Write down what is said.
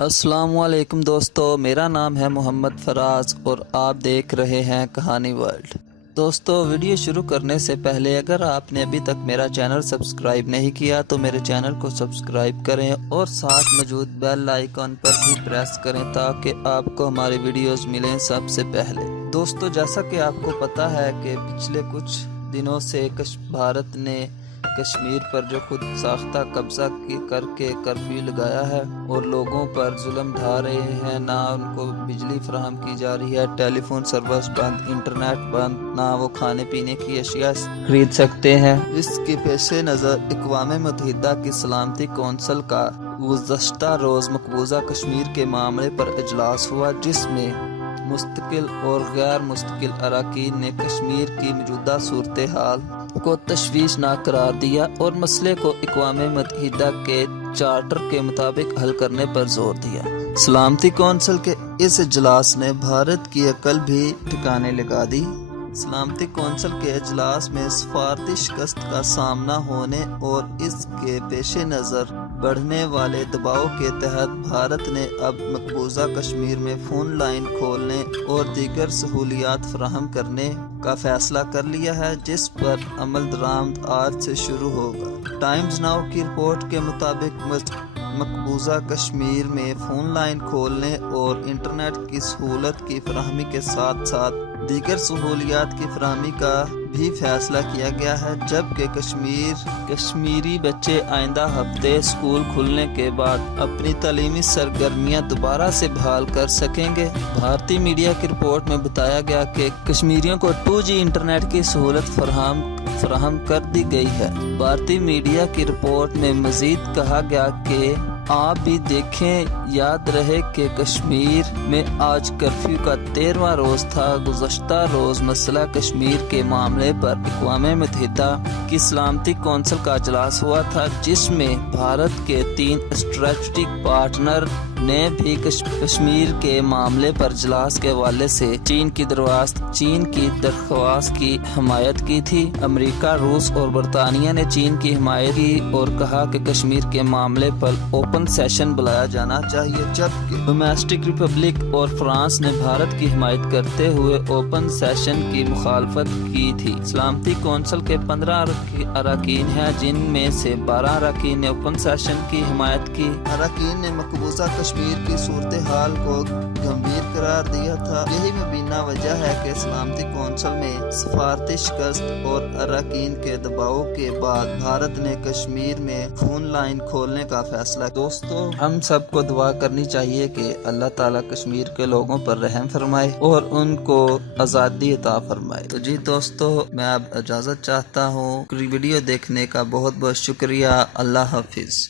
السلام علیکم دوستو، میرا نام ہے محمد فراز اور آپ دیکھ رہے ہیں کہانی ورلڈ۔ دوستو، ویڈیو شروع کرنے سے پہلے اگر آپ نے ابھی تک میرا چینل سبسکرائب نہیں کیا تو میرے چینل کو سبسکرائب کریں اور ساتھ موجود بیل آئیکن پر بھی پریس کریں تاکہ آپ کو ہماری ویڈیوز ملیں سب سے پہلے۔ دوستو، جیسا کہ آپ کو پتا ہے کہ پچھلے کچھ دنوں سے بھارت نے کشمیر پر جو خود ساختہ قبضہ کر کے کرفیو لگایا ہے اور لوگوں پر ظلم ڈھا رہے ہیں، نہ ان کو بجلی فراہم کی جا رہی ہے، ٹیلی فون سروس بند، انٹرنیٹ بند، نہ وہ کھانے پینے کی اشیاء خرید سکتے ہیں۔ اس کے پیش نظر اقوام متحدہ کی سلامتی کونسل کا گزشتہ روز مقبوضہ کشمیر کے معاملے پر اجلاس ہوا، جس میں مستقل اور غیر مستقل اراکین نے کشمیر کی موجودہ صورتحال کو تشویشناک قرار دیا اور مسئلے کو اقوام متحدہ کے چارٹر کے مطابق حل کرنے پر زور دیا۔ سلامتی کونسل کے اس اجلاس نے بھارت کی عقل بھی ٹھکانے لگا دی۔ سلامتی کونسل کے اجلاس میں سفارتی شکست کا سامنا ہونے اور اس کے پیش نظر بڑھنے والے دباؤ کے تحت بھارت نے اب مقبوضہ کشمیر میں فون لائن کھولنے اور دیگر سہولیات فراہم کرنے کا فیصلہ کر لیا ہے، جس پر عمل درآمد آج سے شروع ہوگا۔ ٹائمز ناؤ کی رپورٹ کے مطابق مقبوضہ کشمیر میں فون لائن کھولنے اور انٹرنیٹ کی سہولت کی فراہمی کے ساتھ ساتھ دیگر سہولیات کی فراہمی کا بھی فیصلہ کیا گیا ہے، جبکہ کشمیری بچے آئندہ ہفتے اسکول کھلنے کے بعد اپنی تعلیمی سرگرمیاں دوبارہ سے بحال کر سکیں گے۔ بھارتی میڈیا کی رپورٹ میں بتایا گیا کہ کشمیریوں کو 2G انٹرنیٹ کی سہولت فراہم کر دی گئی ہے۔ بھارتی میڈیا کی رپورٹ میں مزید کہا گیا کہ آپ بھی دیکھیں، یاد رہے کہ کشمیر میں آج کرفیو کا 13واں روز تھا۔ گزشتہ روز مسئلہ کشمیر کے معاملے پر اقوام متحدہ کی سلامتی کونسل کا اجلاس ہوا تھا، جس میں بھارت کے 3 اسٹریٹجک پارٹنر نے بھی کشمیر کے معاملے پر اجلاس کے حوالے سے چین کی درخواست کی حمایت کی تھی۔ امریکہ، روس اور برطانیہ نے چین کی حمایت کی اور کہا کہ کشمیر کے معاملے پر اوپن سیشن بلایا جانا چاہیے، جبکہ ڈومیسٹک ریپبلک اور فرانس نے بھارت کی حمایت کرتے ہوئے اوپن سیشن کی مخالفت کی تھی۔ سلامتی کونسل کے 15 اراکین ہیں، جن میں سے 12 اراکین نے اوپن سیشن کی حمایت کی۔ اراکین نے مقبوضہ کشمیر کی صورتحال کو گمبھیر قرار دیا تھا۔ یہی مبینہ وجہ ہے کہ سلامتی کونسل میں سفارتی شکست اور اراکین کے دباؤ کے بعد بھارت نے کشمیر میں فون لائن کھولنے کا فیصلہ۔ دوستو، ہم سب کو دعا کرنی چاہیے کہ اللہ تعالیٰ کشمیر کے لوگوں پر رحم فرمائے اور ان کو آزادی عطا فرمائے۔ تو جی دوستو، میں اب اجازت چاہتا ہوں۔ ویڈیو دیکھنے کا بہت بہت شکریہ۔ اللہ حافظ۔